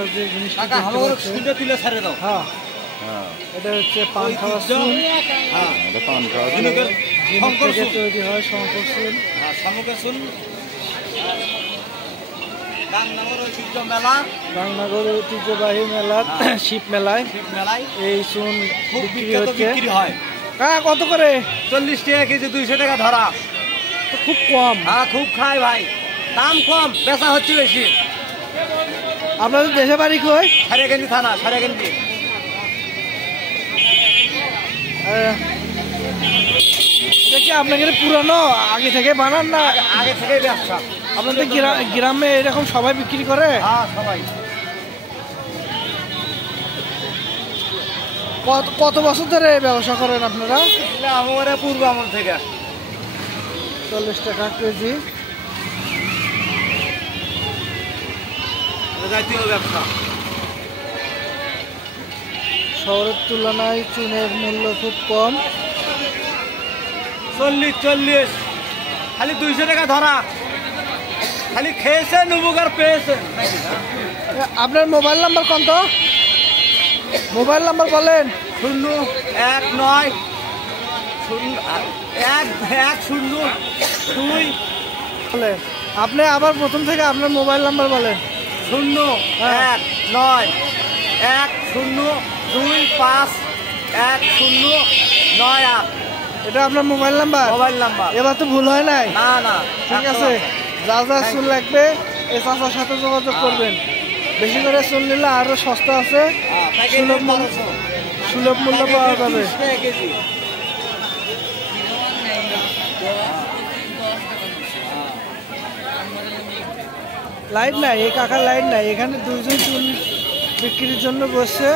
আমরা যে জিনিসটা তুলে ছাড়ে দাও। হ্যাঁ এটা হচ্ছে পান খাওয়া চুন। থেকে তৈরি হয় শঙ্কর চুন। গাংনাগর ঐতিহ্যবাহী মেলা শিব মেলায় এই চুন বিক্রি হয়। হ্যাঁ কত করে? 40 টাকা কেজি, 200 টাকা ধরা। খুব কম। হ্যাঁ খুব খায় ভাই, দাম কম, বেচা হচ্ছে বেশি। আপনাদের দেশে বাড়ি কই? সারেগঞ্জ থানা, সারেগঞ্জ। এটা কি আপনাদের পুরানো আগে থেকে বানান না? আগে থেকে ব্যবসা। আপনাদের গ্রামে এরকম সবাই বিক্রি করে? হ্যাঁ সবাই। কত বছর ধরে ব্যবসা করেন আপনারা? আমার পূর্ব আমল থেকে। 40 টাকা কেজি জাতীয় ব্যবসা। শহরের তুলনায় চুনের মূল্য খুব কম। 40 খালি 200 টাকা ধরা। খালি খেয়েছেন উপকার পেয়েছেন। আপনার মোবাইল নাম্বার কত? মোবাইল নাম্বার বলেন। 019011002 বলেন। আপনি আবার প্রথম থেকে আপনার মোবাইল নাম্বার বলেন। 01910251098। এটা আপনার মোবাইল নাম্বার? Mobile number. এবার তো ভুল হয় নাই? না না ঠিক আছে। যা যা চুন লাগবে এই চাচার সাথে যোগাযোগ করবেন। বেশি করে চুন নিলে আরো সস্তা আছে, সুলভ মূল্য পাওয়া যাবে। লাইট নাই, এই কাকার লাইট নাই। এখানে দুইজন চুন বিক্রির জন্য বসছে।